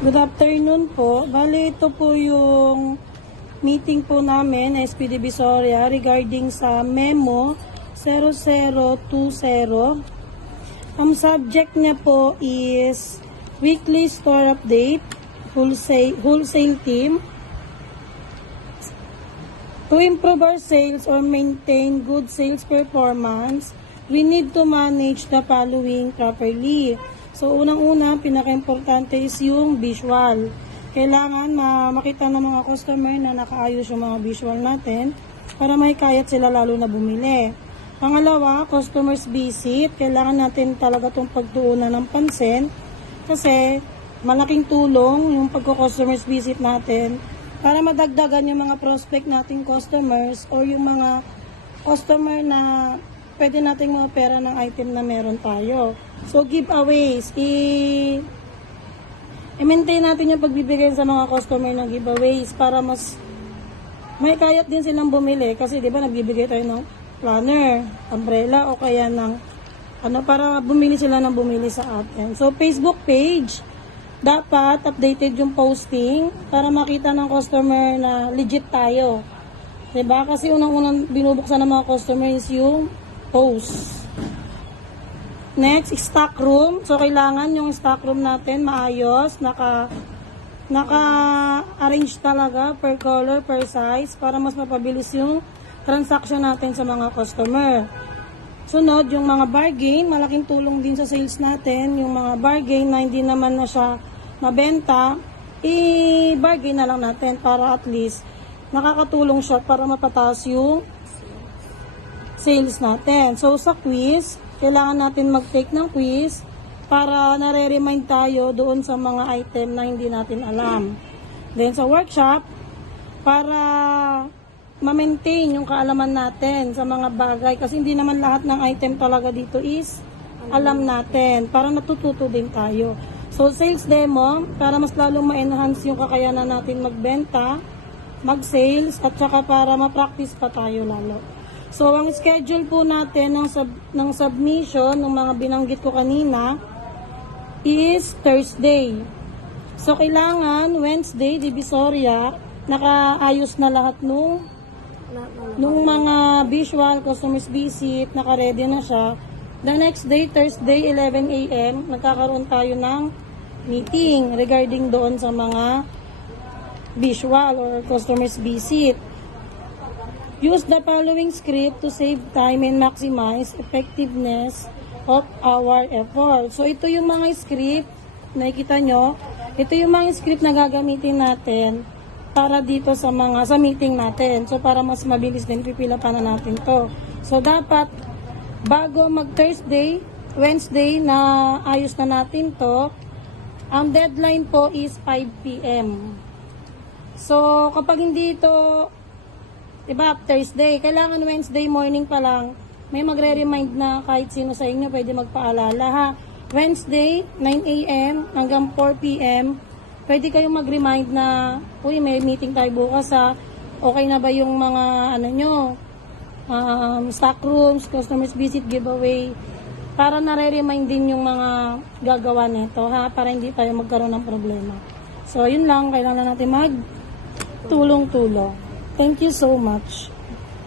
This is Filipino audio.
Good afternoon po. Bale, ito po yung meeting po namin, SPD Visoria, regarding sa memo 0020. Ang subject niya po is weekly store update, wholesale team. To improve our sales or maintain good sales performance, we need to manage the following properly. So, unang-una, pinaka-importante is yung visual. Kailangan makita ng mga customer na nakaayos yung mga visual natin para mahikayat sila lalo na bumili. Pangalawa, customers visit. Kailangan natin talaga itong pagtuunan ng pansin kasi malaking tulong yung pagko-customers visit natin para madagdagan yung mga prospect nating customers or yung mga customer na pwede nating ma-opera ng item na meron tayo. So, giveaways. I-maintain natin yung pagbibigay sa mga customer ng giveaways para mas may kayat din silang bumili. Kasi, di ba, nagbibigay tayo ng planner, umbrella, o kaya ng para bumili sila ng bumili sa atin. So, Facebook page, dapat updated yung posting para makita ng customer na legit tayo. Diba? Kasi unang-unang binubuksan ng mga customer is yung post. Next, stock room. So, kailangan yung stock room natin maayos, naka-arrange talaga per color, per size, para mas mapabilis yung transaction natin sa mga customer. Sunod, yung mga bargain, malaking tulong din sa sales natin. Yung mga bargain na hindi naman na siya mabenta, i-bargain na lang natin para at least nakakatulong siya para mapataas yung sales natin. So, sa quiz, kailangan natin mag-take ng quiz para nare-remind tayo doon sa mga item na hindi natin alam. Then, sa workshop, para ma-maintain yung kaalaman natin sa mga bagay kasi hindi naman lahat ng item talaga dito is alam natin para natututo din tayo. So, sales demo, para mas lalong ma-enhance yung kakayanan natin magbenta, mag-sales, at saka para ma-practice pa tayo lalo. So, ang schedule po natin ng submission, ng mga binanggit ko kanina, is Thursday. So, kailangan Wednesday, Divisoria, nakaayos na lahat nung mga visual, customers visit, naka-ready na siya. The next day, Thursday, 11 a.m., nagkakaroon tayo ng meeting regarding doon sa mga visual or customers visit. Use the following script to save time and maximize effectiveness of our effort. So, ito yung mga script, nakikita nyo, ito yung mga script na gagamitin natin para dito sa meeting natin. So, para mas mabilis din, pipila pa na natin to. So, dapat, bago mag-Thursday, Wednesday na ayos na natin to, ang deadline po is 5 p.m. So, kapag hindi ito diba, Thursday, kailangan Wednesday morning pa lang, may magre-remind na kahit sino sa inyo pwede magpaalala ha. Wednesday, 9 a.m. hanggang 4 p.m. Pwede kayong mag-remind na, uy, may meeting tayo bukas ha. Okay na ba yung mga, stock rooms, customers visit, giveaway, para nare-remind din yung mga gagawa nito ha, para hindi tayo magkaroon ng problema. So, yun lang, kailangan natin mag-tulong-tulong. Thank you so much.